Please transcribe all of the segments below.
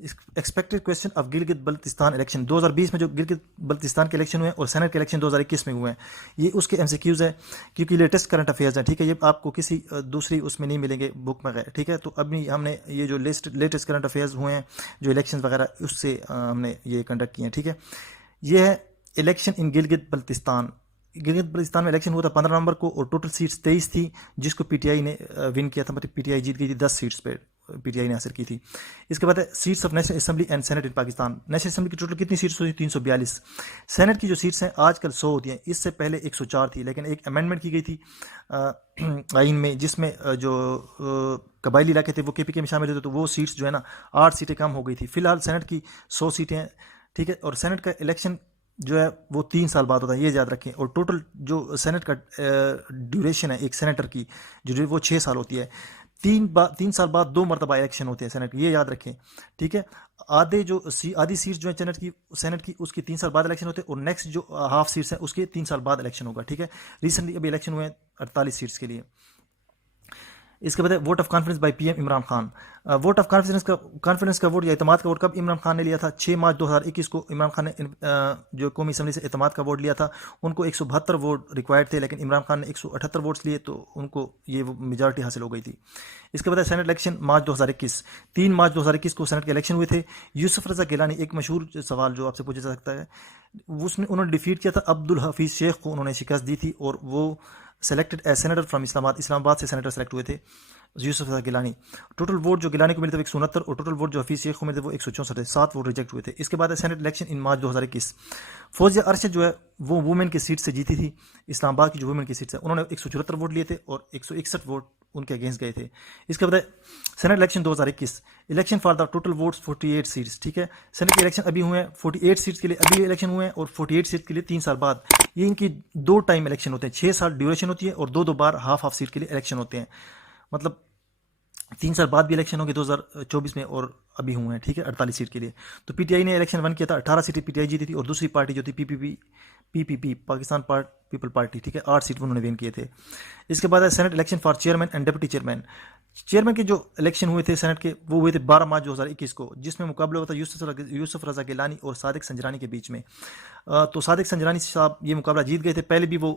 Expected question of Gilgit Baltistan election 2020 میں جو گلگت بلتستان کے الیکشن ہوئے ہیں اور سینٹ کے الیکشن 2021 میں ہوئے ہیں، یہ اس کے MCQs ہے کیونکہ لیٹسٹ کرنٹ افیئرز ہیں، ٹھیک ہے، یہ آپ کو کسی دوسری اس میں نہیں ملیں گے بک میں غیر، ٹھیک ہے۔ تو ابھی ہم نے یہ جو لیٹسٹ کرنٹ افیئرز ہوئے ہیں جو الیکشن وغیرہ اس سے ہم نے یہ کنڈکٹ کیے ہیں، ٹھیک ہے۔ یہ ہے الیکشن ان گلگت بلتستان۔ گلگت بلتستان میں الیکشن ہوا تھا 15 نومبر کو اور ٹوٹل سیٹس 23 تھی، جس کو PTI نے ون کیا تھا، مطلب PTI جیت گئی تھی 10 سیٹس پہ PTI نے حاصل کی تھی۔ اس کے بعد ہے sets of national assembly and sent in Pakistan. National assembly کی ٹوٹل کتنی سیٹس ہوئی؟ 342۔ سینٹ کی جو سیٹس ہیں آج کل 100 ہوتی ہیں، اس سے پہلے 104 تھی، لیکن ایک امینڈمنٹ کی گئی تھی آئین میں جس میں جو قبائلی علاقے تھے وہ KPK میں شامل ہوتے، تو وہ سیٹس جو ہے نا 8 سیٹیں کم ہو گئی تھی۔ فی الحال سینٹ کی 100 سیٹیں ہیں، ٹھیک ہے، اور سینٹ کا الیکشن جو ہے وہ 3 سال بعد ہوتا ہے، یہ یاد رکھیں۔ اور ٹوٹل جو سینٹ کا ڈیوریشن ہے ایک سینیٹر کی جو وہ 6 سال ہوتی ہے، 3 سال بعد 2 مرتبہ الیکشن ہوتے ہیں سینٹ کی، یہ یاد رکھیں، ٹھیک ہے۔ آدھی سیٹس جو ہیں سینٹ کی اس کی 3 سال بعد الیکشن ہوتے ہیں، اور نیکسٹ جو ہاف سیٹس ہیں اس کے 3 سال بعد الیکشن ہوگا، ٹھیک ہے۔ ریسنٹلی ابھی الیکشن ہوئے ہیں 48 سیٹس کے لیے۔ اس کے بعد ہے vote of confidence by PM Imran Khan. Vote of confidence کا ووٹ یا اعتماد کا ووٹ کب عمران خان نے لیا تھا؟ 6 مارچ 2021 کو عمران خان نے جو قومی اسمبلی سے اعتماد کا ووٹ لیا تھا۔ ان کو 172 ووٹ ریکوائرڈ تھے، لیکن عمران خان نے 178 ووٹس لیے، تو ان کو یہ میجارٹی حاصل ہو گئی تھی۔ اس کے بعد ہے سینٹ الیکشن مارچ 2021۔ 3 مارچ 2021 کو سینٹ کے الیکشن ہوئے تھے۔ یوسف رضا گیلانی، ایک مشہور سوال جو آپ سے پوچھا جا سکتا ہے، انہوں نے ڈیفیٹ کیا تھا عبدالحفیظ شیخ کو، انہوں نے شکست دی تھی، اور وہ سلیکٹڈ ایز سینیٹر فرام اسلام آباد سے سینیٹر سلیکٹ ہوئے تھے یوسف رضا گیلانی۔ ٹوٹل ووٹ جو گیلانی کو ملے تھے 169، اور ٹوٹل ووٹ جو حفیظ شیخ کو ملے تھے وہ 164 تھے، 7 ووٹ ریجیکٹ ہوئے تھے۔ اس کے بعد ہے سینٹ الیکشن ان مارچ 2021۔ فوزیہ ارشد جو ہے وہ وومن کی سیٹ سے جیتی تھی، اسلام آباد کی جو وومن کی سیٹ سے، انہوں نے 174 ووٹ لیے تھے اور 161 ووٹ ان کے اگینسٹ گئے تھے۔ اس کے بعد senate election 2021، election for the total votes 48 seats, ٹھیک ہے۔ سینٹ کے الیکشن ابھی ہوئے ہیں 48 سیٹس کے لیے، ابھی الیکشن ہوئے ہیں، اور 48 سیٹ کے لیے 3 سال بعد۔ یہ ان کی 2 ٹائم الیکشن ہوتے ہیں، 6 سال ڈیوریشن ہوتی ہے، اور 2 بار ہاف سیٹ کے لیے الیکشن ہوتے ہیں، مطلب 3 سال بعد بھی الیکشن ہوں گے 2024 میں، اور ابھی ہوئے ہیں، ٹھیک ہے، 48 سیٹ کے لیے۔ تو PTI نے الیکشن ون کیا تھا، 18 سیٹیں PTI جیتی تھی، اور دوسری پارٹی جو تھی PPP پاکستان پیپل پارٹی، ٹھیک ہے، 8 سیٹ انہوں نے ون کیے تھے۔ اس کے بعد ہے Saint election for chairman and deputy chairman. Chairman کے جو الیکشن ہوئے تھے سینٹ کے، وہ ہوئے تھے 12 مارچ 2021 کو، جس میں مقابلہ ہوا تھا یوسف رضا گیلانی اور صادق سنجرانی کے بیچ میں۔ تو صادق سنجرانی صاحب یہ مقابلہ جیت گئے تھے، پہلے بھی وہ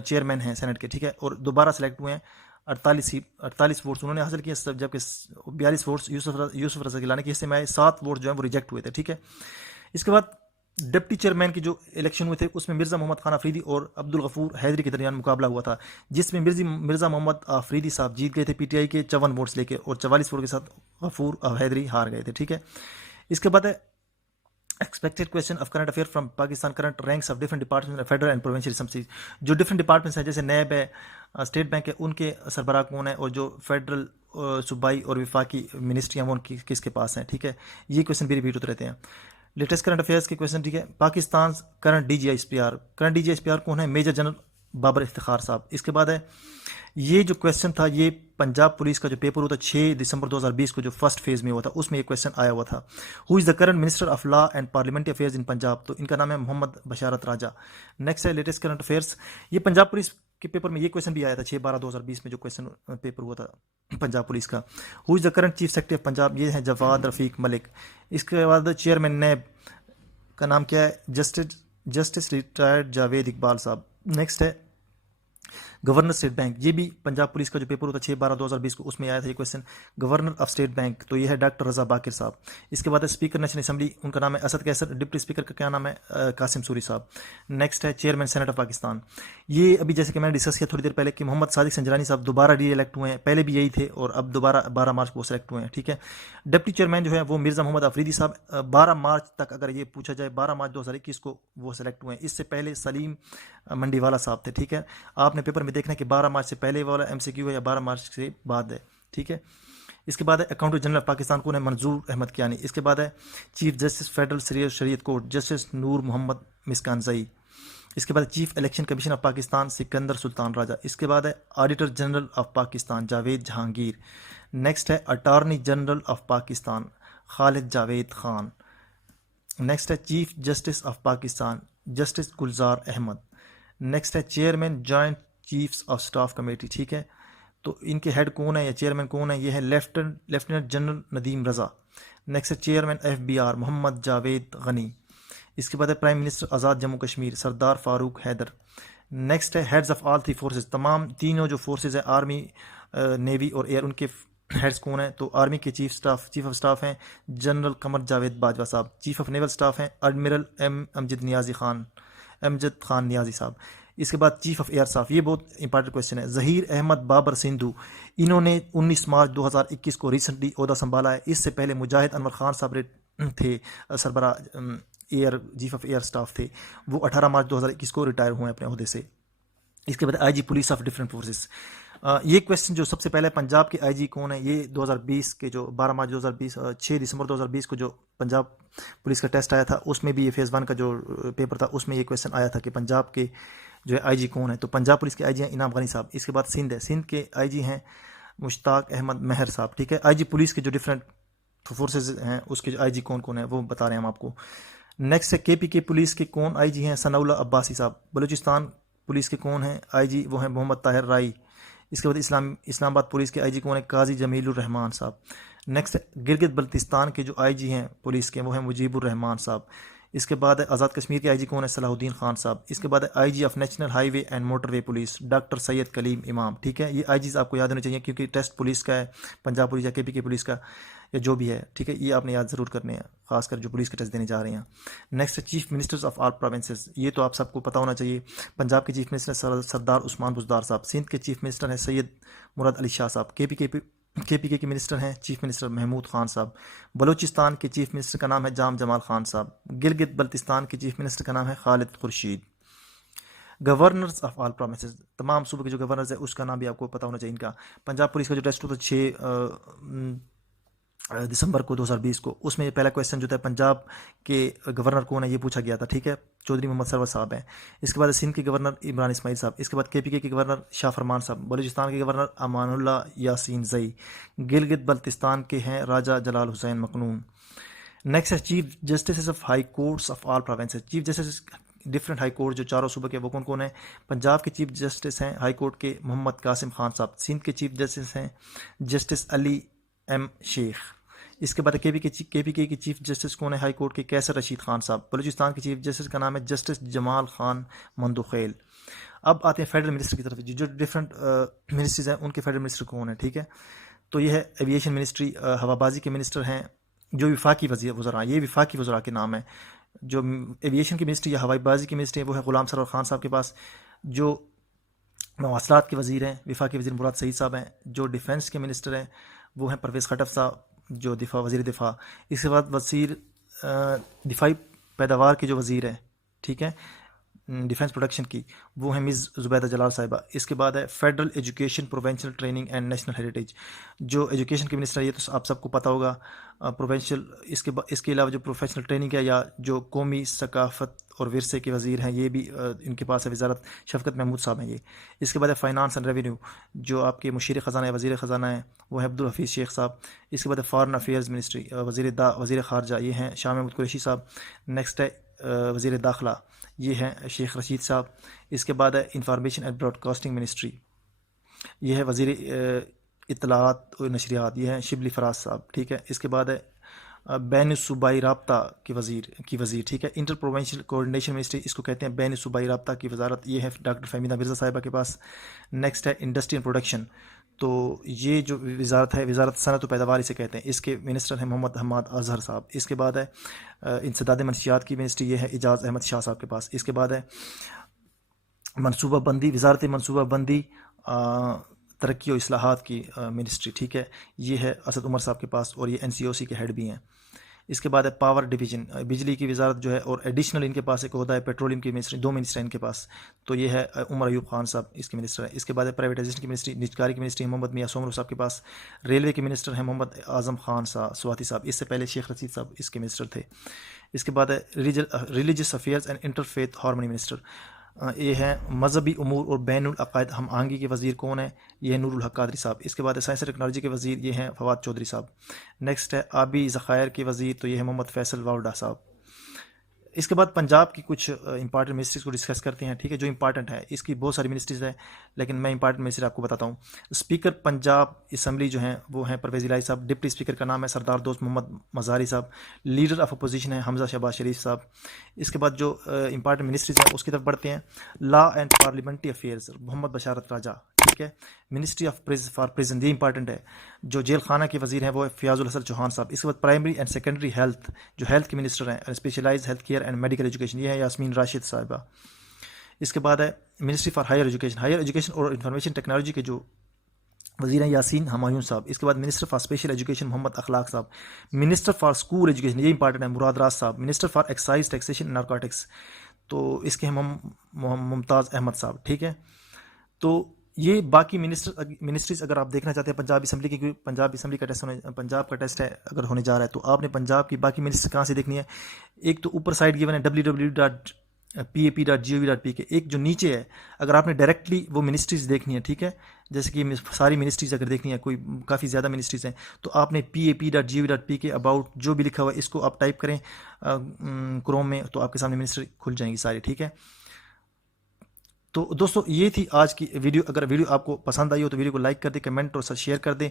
چیئرمین ہیں سینٹ کے، ٹھیک ہے، اور دوبارہ سلیکٹ ہوئے ہیں۔ 48 ووٹس انہوں نے حاصل کیے، جبکہ 42 ووٹس یوسف رضا گیلانی کے حصے میں آئے، 7 ووٹ جو ہیں وہ ریجیکٹ ہوئے تھے، ٹھیک ہے۔ اس کے بعد ڈپٹی چیئرمین کے جو الیکشن ہوئے تھے اس میں مرزا محمد خان آفریدی اور عبدالغفور حیدری کے درمیان مقابلہ ہوا تھا، جس میں مرزا محمد آفریدی صاحب جیت گئے تھے PTI کے 54 ووٹس لے کے، اور 44 ووٹ کے ساتھ غفور حیدری ہار گئے تھے، ٹھیک ہے۔ اس کے بعد ہے expected question of current affair from Pakistan current ranks of different department federal and provincial assemblies. جو ڈفرنٹ ڈپارٹمنٹس ہیں جیسے نیب ہے، اسٹیٹ بینک ہے، ان کے سربراہ کون ہیں، اور جو فیڈرل صوبائی اور وفاقی منسٹریاں وہ کس کے پاس ہیں، ٹھیک ہے۔ یہ کویشچن بھی ریپیٹ ہوتے رہتے ہیں۔ لیٹسٹ کرنٹ افیئرس کے کویشچن، ٹھیک ہے۔ Pakistan current DGI current DGI کون ہے؟ میجر جنرل بابر افتخار صاحب۔ اس کے بعد ہے یہ جو کویشچن تھا، یہ پنجاب پولیس کا جو پیپر ہوا تھا 6 دسمبر 2020 کو جو فرسٹ فیز میں ہوا تھا، اس میں یہ کویشچن آیا ہوا تھا، who is the current minister of law and parliamentary affairs in Punjab? تو ان کا نام ہے محمد بشارت راجہ۔ نیکسٹ ہے لیٹسٹ کرنٹ افیئرس، یہ پنجاب پولیس کے پیپر میں یہ کویشچن بھی آیا تھا 6/12/2020 میں جو کویشچن پیپر ہوا تھا پنجاب پولیس کا، who is the current chief secretary of Punjab? یہ ہے جواد رفیق ملک۔ اس کے بعد چیئرمین نیب کا نام کیا ہے؟ جسٹس ریٹائرڈ جاوید اقبال صاحب۔ نیکسٹ ہے گورنر اسٹیٹ بینک، یہ بھی پنجاب پولیس کا جو پیپر ہوتا ہے 6/12/2020 کو، اس میں آیا تھا یہ question, governor of state bank, تو یہ ہے ڈاکٹر رضا باقر صاحب۔ اس کے بعد ہے اسپیکر نیشنل اسمبلی، ان کا نام ہے اسد کیسر، ڈپٹی اسپیکر کا کیا نام ہے؟ قاسم سوری صاحب۔ نیکسٹ ہے چیئرمین سینٹ آف پاکستان، یہ ابھی جیسے کہ میں نے ڈسکس کیا تھوڑی دیر پہلے کہ محمد صادق سنجرانی صاحب دوبارہ ری الیکٹ ہوئے ہیں، پہلے بھی یہی تھے اور اب دوبارہ 12 مارچ کو سلیکٹ ہوئے ہیں، ٹھیک ہے۔ ڈپٹی چیئرمین جو ہے وہ مرزا محمد آفریدی صاحب، 12 مارچ تک اگر یہ پوچھا جائے 12 مارچ 2021 کو وہ سلیکٹ ہوئے ہیں، اس سے پہلے سلیم منڈی والا صاحب تھے، ٹھیک ہے۔ آپ نے پیپر میں دیکھنا ہے کہ 12 مارچ سے پہلے والا MCQ ہے یا 12 مارچ سے بعد ہے، ٹھیک ہے۔ اس کے بعد ہے اکاؤنٹنٹ جنرل آف پاکستان کون ہے؟ منظور احمد کیانی۔ اس کے بعد ہے chief justice federal Shariat court, justice Noor Muhammad Muskanzai. اس کے بعد chief election commission of Pakistan Sikandar Sultan Raja. اس کے بعد ہے auditor general of Pakistan Javed Jahangir. Next ہے attorney general of Pakistan Khalid Javed Khan. Next ہے chief justice of Pakistan justice Gulzar Ahmed. Next ہے chairman joint chiefs of staff committee, ٹھیک ہے۔ تو ان کے ہیڈ کون ہے یا چیئرمین کون ہے؟ یہ ہے لیفٹیننٹ جنرل ندیم رضا۔ نیکسٹ ہے چیئرمین FBR محمد جاوید غنی. اس کے بعد ہے پرائم منسٹر آزاد جموں کشمیر سردار فاروق حیدر. نیکسٹ ہے ہیڈز آف آل 3 فورسز، تمام تینوں جو فورسز ہیں آرمی، نیوی اور ایئر، ان کے ہیڈز کون ہیں؟ تو آرمی کے چیف آف سٹاف ہیں جنرل قمر جاوید باجوہ صاحب. چیف آف نیول سٹاف ہیں ایڈمرل امجد خان نیازی صاحب. اس کے بعد چیف آف ایئر سٹاف، یہ بہت امپارٹنٹ کویشچن ہے، ظہیر احمد بابر سندھو. انہوں نے 19 مارچ 2021 کو ریسنٹلی عہدہ سنبھالا ہے. اس سے پہلے مجاہد انور خان صاحب تھے سربراہ air, chief of air staff تھے، وہ 18 مارچ 2021 کو ریٹائر ہوئے اپنے عہدے سے. اس کے بعد IG police of different forces. یہ کویشچن جو سب سے پہلے پنجاب کے IG کون ہے، یہ 2020 کے جو 12 مارچ 2020 6 دسمبر 2020 کو جو پنجاب پولیس کا ٹیسٹ آیا تھا، اس میں بھی یہ فیز 1 کا جو پیپر تھا اس میں یہ کویشچن آیا تھا کہ پنجاب کے جو ہے IG کون ہے. تو پنجاب پولیس کے IG ہیں انعام غنی صاحب. اس کے بعد سندھ ہے، سندھ کے IG ہیں مشتاق احمد مہر صاحب. ٹھیک ہے، IG پولیس کے جو ڈفرینٹ فورسز ہیں اس کے جو IG کون کون ہیں وہ بتا رہے ہیں ہم آپ کو. نیکسٹ ہے KPK پولیس کے کون IG ہیں؟ ثناء اللہ عباسی صاحب. بلوچستان پولیس کے کون ہیں IG؟ وہ ہیں محمد طاہر رائی. اس کے بعد اسلام آباد پولیس کے IG کون ہیں؟ قاضی جمیل الرحمان صاحب. نیکسٹ گلگت بلتستان کے جو IG ہیں پولیس کے وہ ہیں مجیب الرحمان صاحب. اس کے بعد آزاد کشمیر کے IG کون ہے؟ صلاح الدین خان صاحب. اس کے بعد IG of national highway and motorway police doctor Syed Kaleem Imam. ٹھیک ہے، یہ IGs آپ کو یاد ہونے چاہیے کیونکہ ٹیسٹ پولیس کا ہے، پنجاب پولیس یا KPK پولیس کا یا جو بھی ہے. ٹھیک ہے، یہ آپ نے یاد ضرور کرنے ہیں، خاص کر جو پولیس کے ٹیسٹ دینے جا رہے ہیں. نیکسٹ ہے chief ministers of all provinces. یہ تو آپ سب کو پتہ ہونا چاہیے. پنجاب کے چیف منسٹر سردار عثمان بزدار صاحب. سندھ کے چیف منسٹر ہیں سید مراد علی شاہ صاحب. KPK کے منسٹر ہیں چیف منسٹر محمود خان صاحب. بلوچستان کے چیف منسٹر کا نام ہے جام جمال خان صاحب. گلگت بلتستان کے چیف منسٹر کا نام ہے Khalid Khurshid. Governors of all provinces, تمام صوبوں کے جو گورنرز ہیں اس کا نام بھی آپ کو پتہ ہونا چاہیے. ان کا پنجاب پولیس کا جو ٹیسٹ ہوتا ہے 6 دسمبر کو 2020 کو، اس میں پہلا کویشچن جو تھا پنجاب کے گورنر کون ہے یہ پوچھا گیا تھا. ٹھیک ہے، چودھری محمد سرور صاحب ہیں. اس کے بعد سندھ کے گورنر عمران اسماعیل صاحب. اس کے بعد KPK کے گورنر شاہ فرمان صاحب. بلوچستان کے گورنر امان اللہ یاسین زئی. گلگت بلتستان کے ہیں راجہ جلال حسین مکنون. نیکسٹ ہے chief justice of high courts of all provinces. Chief justice different high court جو چاروں صوبہ کے وہ کون کون ہیں؟ پنجاب کے چیف جسٹس ہیں ہائی کورٹ کے محمد قاسم خان صاحب. سندھ کے چیف جسٹس ہیں جسٹس علی M شیخ. اس کے بعد KPK کے چیف جسٹس کون ہے ہائی کورٹ کے؟ کیسر رشید خان صاحب. بلوچستان کے چیف جسٹس کا نام ہے جسٹس جمال خان مندوخیل. اب آتے ہیں فیڈرل منسٹر کی طرف. جو ڈفرینٹ منسٹریز ہیں ان کے فیڈرل منسٹر کون ہیں؟ ٹھیک ہے، تو یہ ہے ایویشن منسٹری، ہوابازی کے منسٹر ہیں جو وفاقی وزراء، یہ وفاقی وزراء کے نام ہیں. جو ایویشن کی منسٹری یا ہوائی بازی کی منسٹری ہے وہ ہے غلام سرور خان صاحب کے پاس. جو مواصلات کے وزیر ہیں وفاقی وزیر مراد سعید صاحب ہیں. جو ڈیفنس کے منسٹر ہیں وہ ہیں پرویز خٹک صاحب جو وزیر دفاع. اس کے بعد وزیر دفاعی پیداوار کے جو وزیر ہیں، ٹھیک ہے، ڈیفنس پروڈکشن کی، وہ ہیں مز زبیدہ جلال صاحبہ. اس کے بعد ہے federal education provincial training and national heritage. جو ایجوکیشن کے منسٹر ہے یہ تو آپ سب کو پتہ ہوگا پروونشل. اس کے علاوہ جو پروفیشنل ٹریننگ ہے یا جو قومی ثقافت اور ورثے کے وزیر ہیں یہ بھی ان کے پاس ہے وزارت، شفقت محمود صاحب ہیں یہ. اس کے بعد ہے فائنانس اینڈ ریونیو، جو آپ کے مشیر خزانہ ہے وزیر خزانہ ہیں وہ ہے عبدالحفیظ شیخ صاحب. اس کے بعد ہے فارن افیئرز منسٹری، وزیر خارجہ یہ ہیں شاہ محمود قریشی صاحب. نیکسٹ ہے وزیر داخلہ، یہ ہیں شیخ رشید صاحب. اس کے بعد ہے information and broadcasting ministry, یہ ہے وزیر اطلاعات اور نشریات، یہ ہیں شبلی فراز صاحب. ٹھیک ہے، اس کے بعد ہے بین الصوبائی رابطہ کی وزیر. ٹھیک ہے، انٹر پروونشل کوآرڈینیشن منسٹری، اس کو کہتے ہیں بین الصوبائی رابطہ کی وزارت، یہ ہے ڈاکٹر فہمیدہ مرزا صاحبہ کے پاس. نیکسٹ ہے انڈسٹری اینڈ پروڈکشن، تو یہ جو وزارت ہے وزارت صنعت و پیداوار اسے کہتے ہیں. اس کے منسٹر ہیں محمد حماد اظہر صاحب. اس کے بعد ہے انسداد منشیات کی منسٹری، یہ ہے اعجاز احمد شاہ صاحب کے پاس. اس کے بعد ہے منصوبہ بندی، وزارت منصوبہ بندی ترقی و اصلاحات کی منسٹری، ٹھیک ہے، یہ ہے اسد عمر صاحب کے پاس اور یہ NCOC کے ہیڈ بھی ہیں. اس کے بعد ہے پاور ڈویژن، بجلی کی وزارت جو ہے، اور ایڈیشنل ان کے پاس ایک عہدہ ہے پیٹرولیم کی منسٹری، 2 منسٹر ہیں ان کے پاس، تو یہ ہے عمر ایوب خان صاحب اس کے منسٹر ہیں. اس کے بعد ہے پرائیویٹائزیشن کی منسٹری، نجکاری کی منسٹری محمد میاں سومرو صاحب کے پاس. ریلوے کے منسٹر ہیں محمد اعظم خان سواتی صاحب، اس سے پہلے شیخ رشید صاحب اس کے منسٹر تھے. اس کے بعد ہے religious affairs and interfaith harmony minister, یہ ہیں مذہبی امور اور بین العقائد ہم آہنگی کے وزیر کون ہیں؟ یہ ہے نور الحق قادری صاحب. اس کے بعد ہے سائنس اور ٹیکنالوجی کے وزیر، یہ ہیں فواد چودھری صاحب. نیکسٹ ہے آبی ذخائر کے وزیر، تو یہ ہے محمد فیصل واوڈا صاحب. اس کے بعد پنجاب کی کچھ امپارٹنٹ منسٹریز کو ڈسکس کرتے ہیں، ٹھیک ہے، جو امپارٹنٹ ہے. اس کی بہت ساری منسٹریز ہیں لیکن میں امپارٹنٹ منسٹری آپ کو بتاتا ہوں. اسپیکر پنجاب اسمبلی جو ہیں وہ ہیں پرویز الہی صاحب. ڈپٹی اسپیکر کا نام ہے سردار دوست محمد مزاری صاحب. لیڈر آف اپوزیشن ہے حمزہ شہباز شریف صاحب. اس کے بعد جو امپارٹنٹ منسٹریز ہیں اس کی طرف بڑھتے ہیں. لا اینڈ پارلیمنٹری افیئرز محمد بشارت راجہ، ٹھیک ہے. منسٹری آف فار پریزن، یہ امپارٹنٹ ہے. جو جیل خانہ کے وزیر ہیں وہ فیاض الحسن چوہان صاحب. اس کے بعد پرائمری اینڈ سیکنڈری ہیلتھ، جو ہیلتھ کے منسٹر ہیں، specialized health care and medical education, یہ ہے یاسمین راشد صاحبہ. اس کے بعد ہے ministry for higher education, higher education اور انفارمیشن ٹیکنالوجی کے جو وزیر ہیں یاسین ہمایون صاحب. اس کے بعد منسٹر فار اسپیشل ایجوکیشن محمد اخلاق صاحب. منسٹر فار اسکول ایجوکیشن، یہ امپارٹنٹ ہے، مراد راز صاحب. Minister for excise taxation and narcotics, تو اس کے ہم ممتاز احمد صاحب، ٹھیک ہے. تو یہ باقی منسٹریز اگر آپ دیکھنا چاہتے ہیں پنجاب اسمبلی کی، کیونکہ پنجاب اسمبلی کا ٹیسٹ پنجاب کا ٹیسٹ ہے اگر ہونے جا رہا ہے، تو آپ نے پنجاب کی باقی منسٹریز کہاں سے دیکھنی ہے. ایک تو اوپر سائڈ گیون ہے www.pap.gov.pk. ایک جو نیچے ہے اگر آپ نے ڈائریکٹلی وہ منسٹریز دیکھنی ہے، ٹھیک ہے، جیسے کہ ساری منسٹریز اگر دیکھنی ہے، کوئی کافی زیادہ منسٹریز ہیں، تو آپ نے pap.gov.pk اباؤٹ جو بھی لکھا ہوا ہے اس کو آپ ٹائپ کریں کروم میں، تو آپ کے سامنے منسٹری کھل جائیں گی ساری، ٹھیک ہے. تو دوستو یہ تھی آج کی ویڈیو. اگر ویڈیو آپ کو پسند آئی ہو تو ویڈیو کو لائک کر دیں، کمنٹ اور شیئر کر دیں.